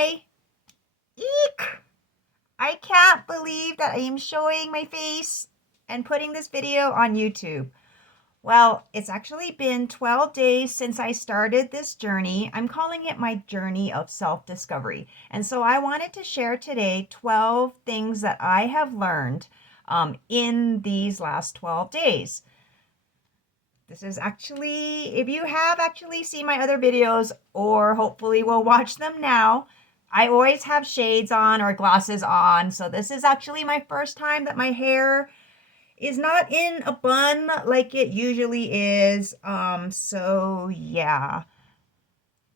Hi! Eek! I can't believe that I am showing my face and putting this video on YouTube. Well, it's actually been 12 days since I started this journey. I'm calling it my journey of self-discovery. And so I wanted to share today 12 things that I have learned in these last 12 days. This is actually, if you have actually seen my other videos or hopefully will watch them now, I always have shades on or glasses on. So this is actually my first time that my hair is not in a bun like it usually is. So yeah,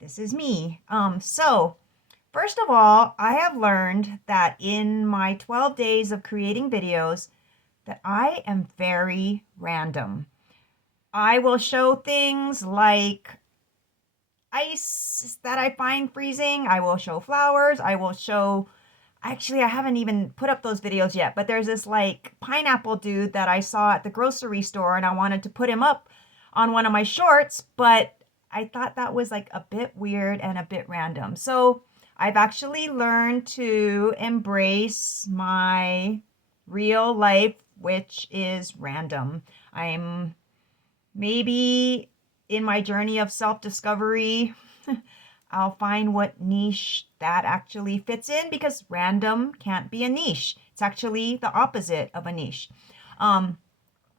this is me. So first of all, I have learned that in my 12 days of creating videos that I am very random. I will show things like ice that I find freezing. I will show flowers. I will show, actually, I haven't even put up those videos yet, but there's this like pineapple dude that I saw at the grocery store and I wanted to put him up on one of my shorts, but I thought that was like a bit weird and a bit random. So I've actually learned to embrace my real life, which is random. I'm maybe in my journey of self-discovery, I'll find what niche that actually fits in because random can't be a niche. It's actually the opposite of a niche. Um,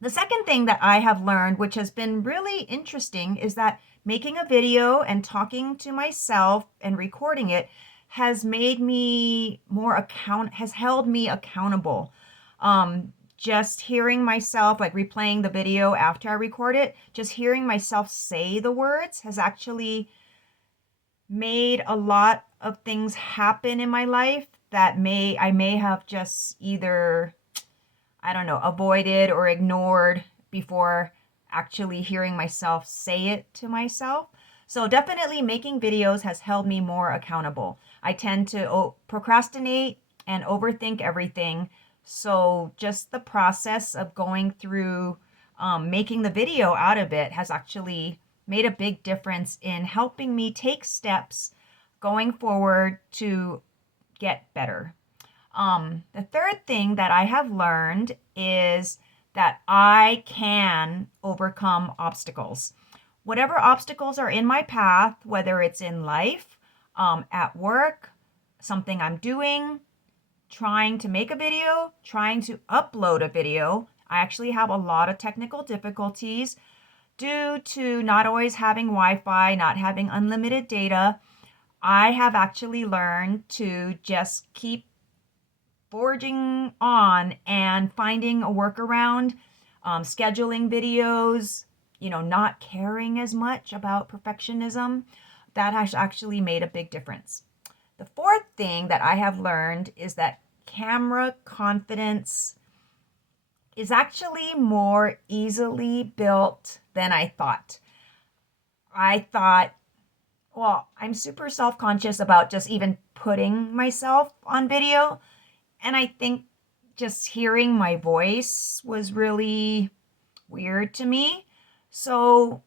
the second thing that I have learned, which has been really interesting, is that making a video and talking to myself and recording it has made me has held me accountable. Just hearing myself, like replaying the video after I record it, just hearing myself say the words has actually made a lot of things happen in my life that I may have just either, I don't know, avoided or ignored before actually hearing myself say it to myself. So definitely making videos has held me more accountable. I tend to procrastinate and overthink everything. So just the process of going through making the video out of it has actually made a big difference in helping me take steps going forward to get better. The third thing that I have learned is that I can overcome obstacles. Whatever obstacles are in my path, whether it's in life, at work, something I'm doing, trying to make a video, trying to upload a video. I actually have a lot of technical difficulties due to not always having Wi-Fi, not having unlimited data. I have actually learned to just keep forging on and finding a workaround, scheduling videos, not caring as much about perfectionism. That has actually made a big difference. The fourth thing that I have learned is that camera confidence is actually more easily built than I thought. I thought, well, I'm super self-conscious about just even putting myself on video. And I think just hearing my voice was really weird to me. So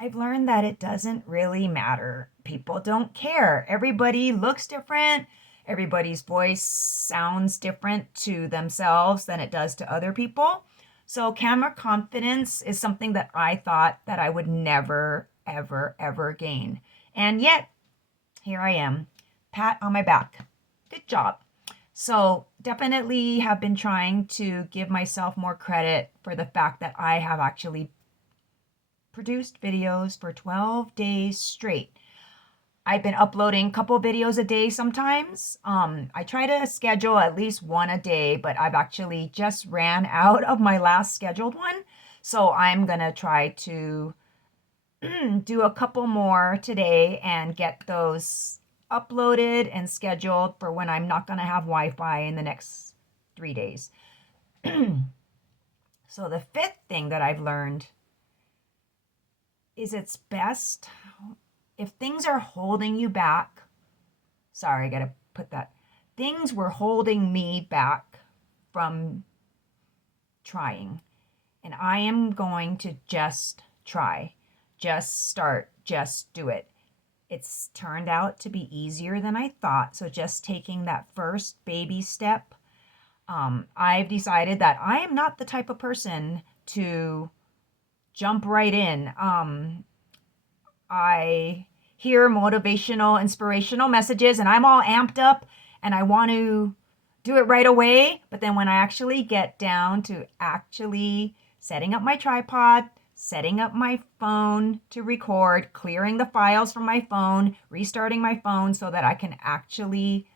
I've learned that it doesn't really matter. People don't care. Everybody looks different. Everybody's voice sounds different to themselves than it does to other people. So camera confidence is something that I thought that I would never, ever, ever gain. And yet, here I am. Pat on my back. Good job. So definitely have been trying to give myself more credit for the fact that I have actually produced videos for 12 days straight. I've been uploading a couple videos a day sometimes. I try to schedule at least one a day, but I've actually just ran out of my last scheduled one. So I'm gonna try to do a couple more today and get those uploaded and scheduled for when I'm not gonna have Wi-Fi in the next 3 days. So the fifth thing that I've learned is it's best if things are holding you back. Sorry, I gotta put that. Things were holding me back from trying. And I am going to just try. Just start. Just do it. It's turned out to be easier than I thought. So just taking that first baby step, I've decided that I am not the type of person to jump right in. I hear motivational, inspirational messages and I'm all amped up and I want to do it right away. But then when I actually get down to actually setting up my tripod, setting up my phone to record, clearing the files from my phone, restarting my phone so that I can actually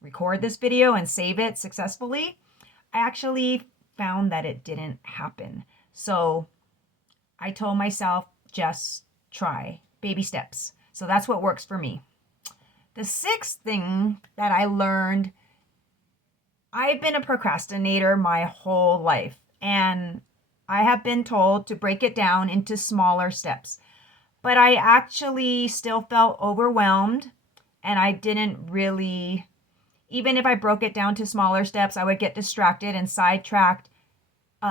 record this video and save it successfully, I actually found that it didn't happen. So I told myself, just try baby steps. So that's what works for me. The sixth thing that I learned, I've been a procrastinator my whole life, and I have been told to break it down into smaller steps. But I actually still felt overwhelmed, and I didn't really, even if I broke it down to smaller steps, I would get distracted and sidetracked,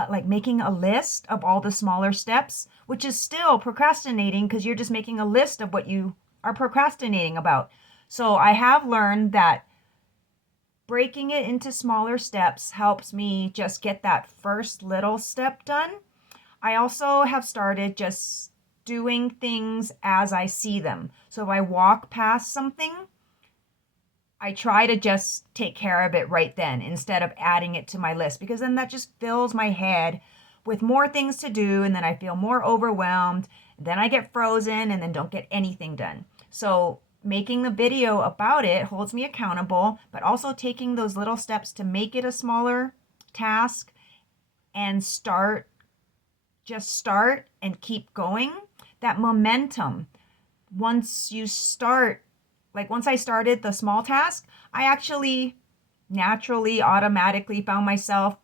like making a list of all the smaller steps, which is still procrastinating because you're just making a list of what you are procrastinating about. So I have learned that breaking it into smaller steps helps me just get that first little step done. I also have started just doing things as I see them. So if I walk past something, I try to just take care of it right then instead of adding it to my list, because then that just fills my head with more things to do and then I feel more overwhelmed. Then I get frozen and then don't get anything done. So making the video about it holds me accountable, but also taking those little steps to make it a smaller task and just start and keep going. That momentum, once you start, like once I started the small task, I actually naturally, automatically found myself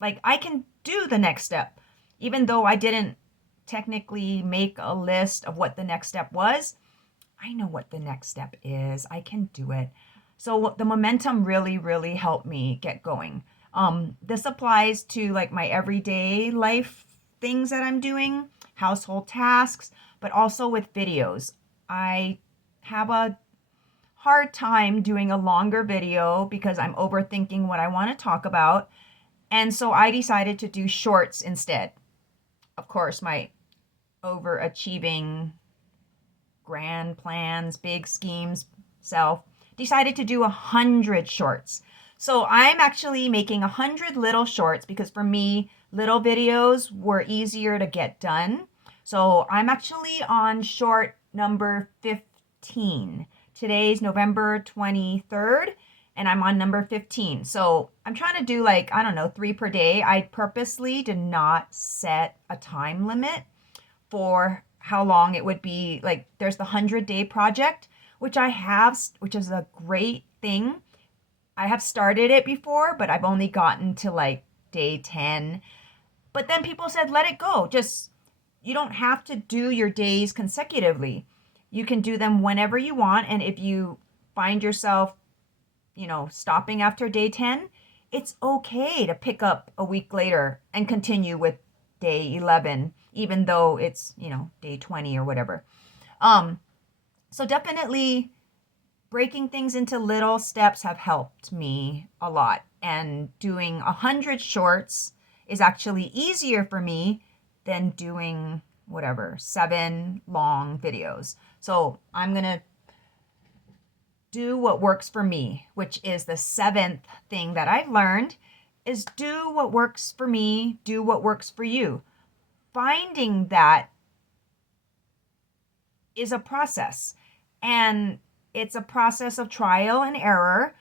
like I can do the next step. Even though I didn't technically make a list of what the next step was, I know what the next step is. I can do it. So the momentum really, really helped me get going. This applies to like my everyday life things that I'm doing, household tasks, but also with videos. I have a hard time doing a longer video because I'm overthinking what I want to talk about. And so I decided to do shorts instead. Of course, my overachieving grand plans, big schemes self decided to do 100 shorts. So I'm actually making 100 little shorts because for me, little videos were easier to get done. So I'm actually on short number 15. Today's November 23rd, and I'm on number 15. So I'm trying to do like, I don't know, 3 per day. I purposely did not set a time limit for how long it would be. Like there's the 100-day project, which I have, which is a great thing. I have started it before, but I've only gotten to like day 10. But then people said, let it go. Just, you don't have to do your days consecutively. You can do them whenever you want. And if you find yourself, stopping after day 10, it's okay to pick up a week later and continue with day 11, even though it's, day 20 or whatever. So definitely breaking things into little steps have helped me a lot. And doing 100 shorts is actually easier for me than doing 7 long videos. So I'm going to do what works for me, which is the 7th thing that I've learned is do what works for me, do what works for you. Finding that is a process, and it's a process of trial and error.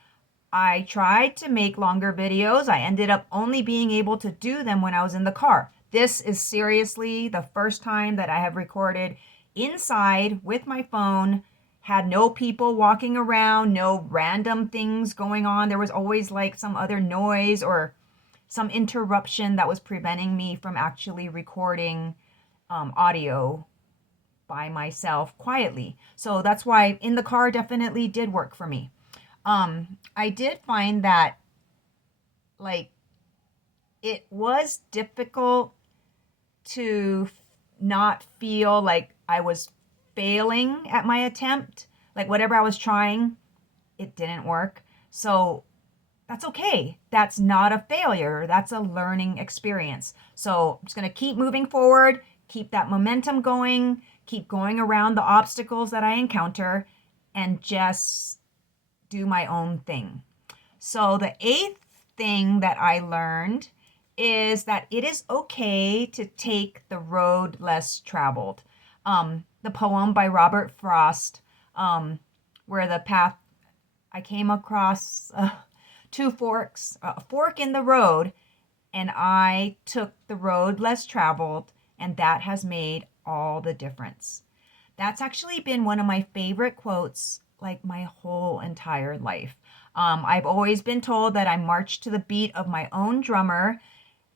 I tried to make longer videos. I ended up only being able to do them when I was in the car. This is seriously the first time that I have recorded inside with my phone, had no people walking around, no random things going on. There was always like some other noise or some interruption that was preventing me from actually recording audio by myself quietly. So that's why in the car definitely did work for me. I did find that like it was difficult to not feel like I was failing at my attempt. Like whatever I was trying, it didn't work. So that's okay. That's not a failure. That's a learning experience. So I'm just going to keep moving forward, keep that momentum going, keep going around the obstacles that I encounter, and just do my own thing. So the eighth thing that I learned is that it is okay to take the road less traveled. The poem by Robert Frost, where the path I came across two forks, a fork in the road, and I took the road less traveled, and that has made all the difference. That's actually been one of my favorite quotes like my whole entire life. I've always been told that I march to the beat of my own drummer.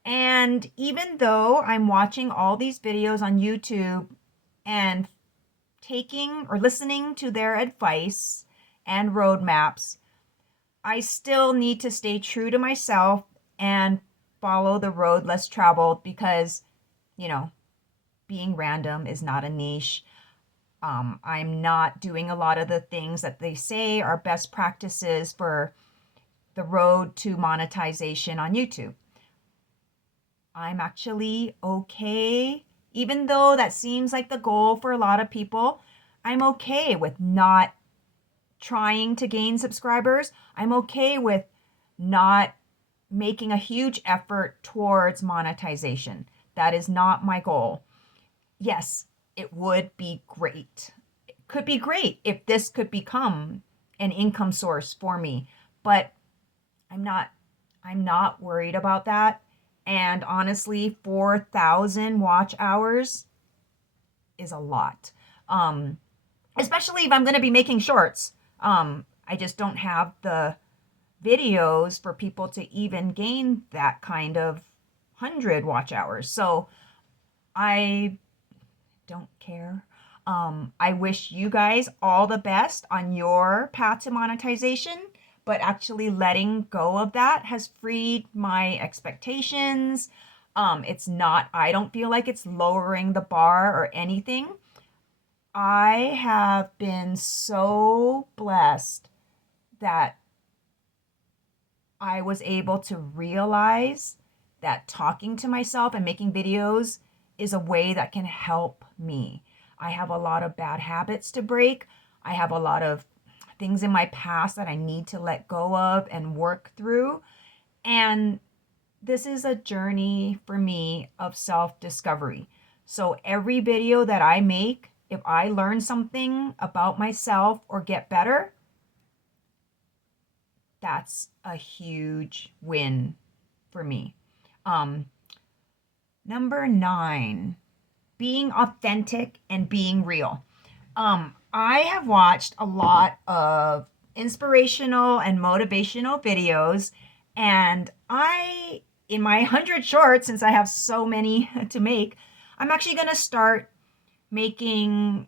And even though I'm watching all these videos on YouTube and taking or listening to their advice and roadmaps, I still need to stay true to myself and follow the road less traveled because, you know, being random is not a niche. I'm not doing a lot of the things that they say are best practices for the road to monetization on YouTube. I'm actually okay, even though that seems like the goal for a lot of people. I'm okay with not trying to gain subscribers. I'm okay with not making a huge effort towards monetization. That is not my goal. Yes, it would be great. It could be great if this could become an income source for me, but I'm not worried about that. And honestly, 4,000 watch hours is a lot. Especially if I'm going to be making shorts. I just don't have the videos for people to even gain that kind of 100 watch hours. So I don't care. I wish you guys all the best on your path to monetization, but actually letting go of that has freed my expectations. I don't feel like it's lowering the bar or anything. I have been so blessed that I was able to realize that talking to myself and making videos is a way that can help me. I have a lot of bad habits to break. I have a lot of things in my past that I need to let go of and work through. And this is a journey for me of self-discovery. So every video that I make, if I learn something about myself or get better, that's a huge win for me. Number 9, being authentic and being real. I have watched a lot of inspirational and motivational videos, and in my 100 shorts, since I have so many to make, I'm actually going to start making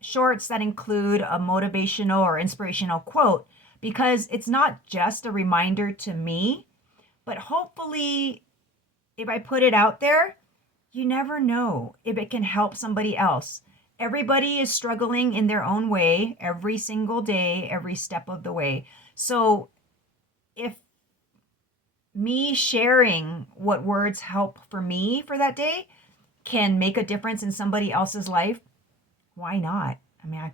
shorts that include a motivational or inspirational quote, because it's not just a reminder to me, but hopefully if I put it out there, you never know if it can help somebody else. Everybody is struggling in their own way every single day, every step of the way. So if me sharing what words help for me for that day can make a difference in somebody else's life, why not? I mean, I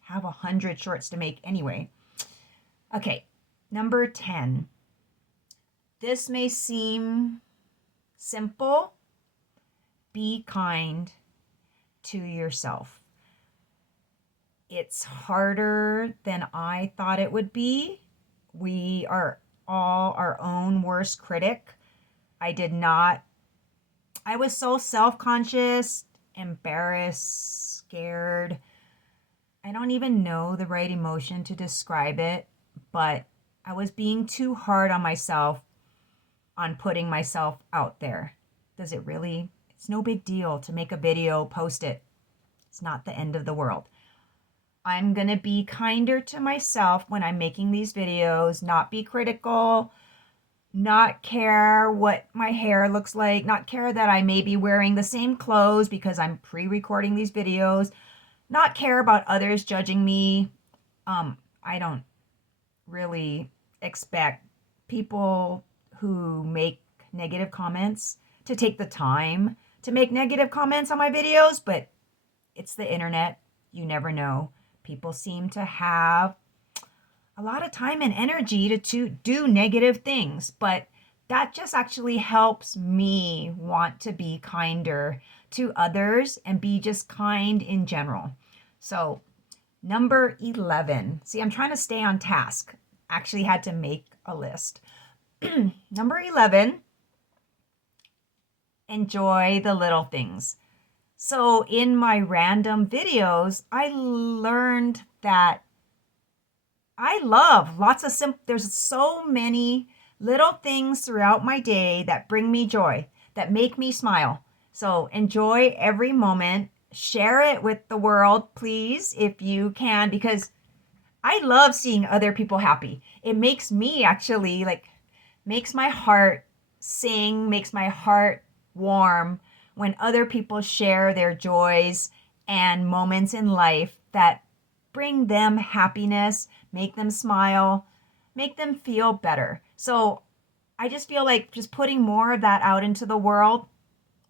have 100 shorts to make anyway. Okay, number 10. This may seem simple. Be kind to yourself. It's harder than I thought it would be. We are all our own worst critic. I was so self-conscious, embarrassed, scared. I don't even know the right emotion to describe it, but I was being too hard on myself on putting myself out there. Does it really? It's no big deal to make a video, post it. It's not the end of the world. I'm going to be kinder to myself when I'm making these videos, not be critical, not care what my hair looks like, not care that I may be wearing the same clothes because I'm pre-recording these videos, not care about others judging me. I don't really expect people who make negative comments to take the time to make negative comments on my videos, but it's the internet. You never know. People seem to have a lot of time and energy to do negative things, but that just actually helps me want to be kinder to others and be just kind in general. So, number 11. See, I'm trying to stay on task. Actually had to make a list. Number 11, enjoy the little things. So in my random videos, I learned that I love lots of there's so many little things throughout my day that bring me joy, that make me smile. So enjoy every moment. Share it with the world, please, if you can, because I love seeing other people happy. It makes me actually makes my heart sing, makes my heart warm when other people share their joys and moments in life that bring them happiness, make them smile, make them feel better. So I just feel like just putting more of that out into the world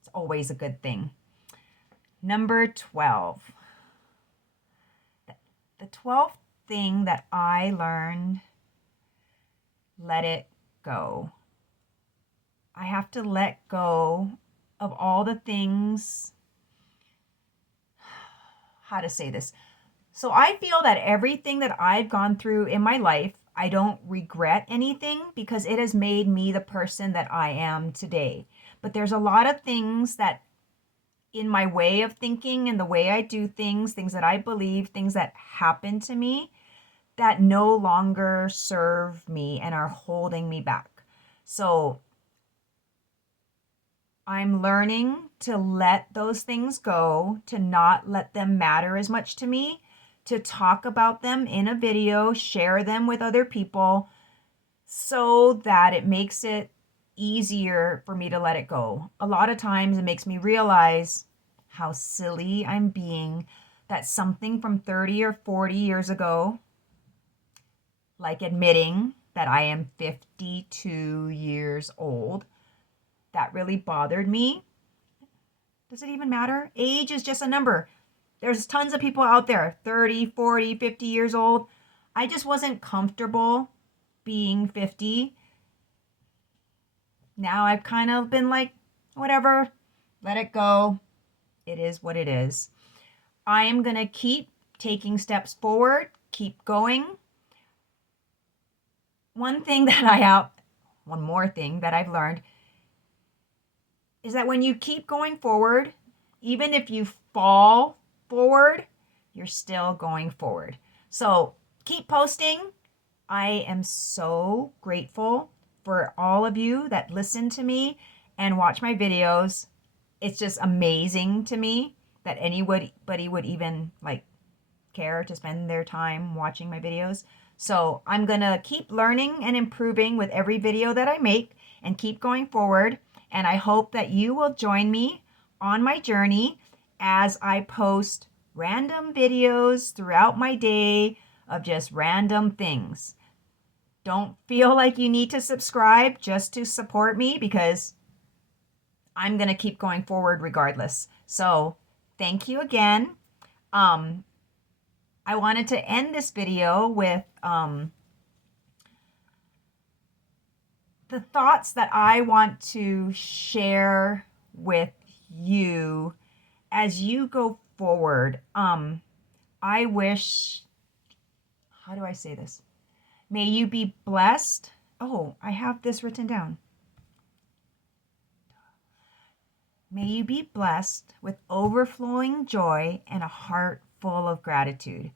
is always a good thing. Number 12. The 12th thing that I learned, let it go. I have to let go of all the things, how to say this. So I feel that everything that I've gone through in my life, I don't regret anything because it has made me the person that I am today. But there's a lot of things that in my way of thinking and the way I do things, things that I believe, things that happen to me that no longer serve me and are holding me back. So I'm learning to let those things go, to not let them matter as much to me, to talk about them in a video, share them with other people so that it makes it easier for me to let it go. A lot of times it makes me realize how silly I'm being, that something from 30 or 40 years ago, like admitting that I am 52 years old, that really bothered me. Does it even matter? Age is just a number. There's tons of people out there, 30, 40, 50 years old. I just wasn't comfortable being 50. Now I've kind of been like, whatever, let it go. It is what it is. I am going to keep taking steps forward, keep going. One more thing that I've learned is that when you keep going forward, even if you fall forward, you're still going forward. So keep posting. I am so grateful for all of you that listen to me and watch my videos. It's just amazing to me that anybody would even care to spend their time watching my videos. So I'm gonna keep learning and improving with every video that I make and keep going forward. And I hope that you will join me on my journey as I post random videos throughout my day of just random things. Don't feel like you need to subscribe just to support me because I'm going to keep going forward regardless. So thank you again. I wanted to end this video with the thoughts that I want to share with you as you go forward. I wish, how do I say this? May you be blessed. Oh, I have this written down. May you be blessed with overflowing joy and a heart full of gratitude.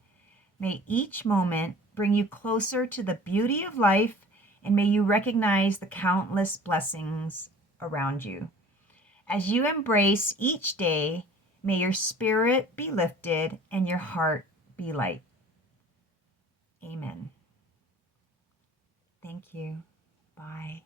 May each moment bring you closer to the beauty of life, and may you recognize the countless blessings around you. As you embrace each day, may your spirit be lifted and your heart be light. Amen. Thank you. Bye.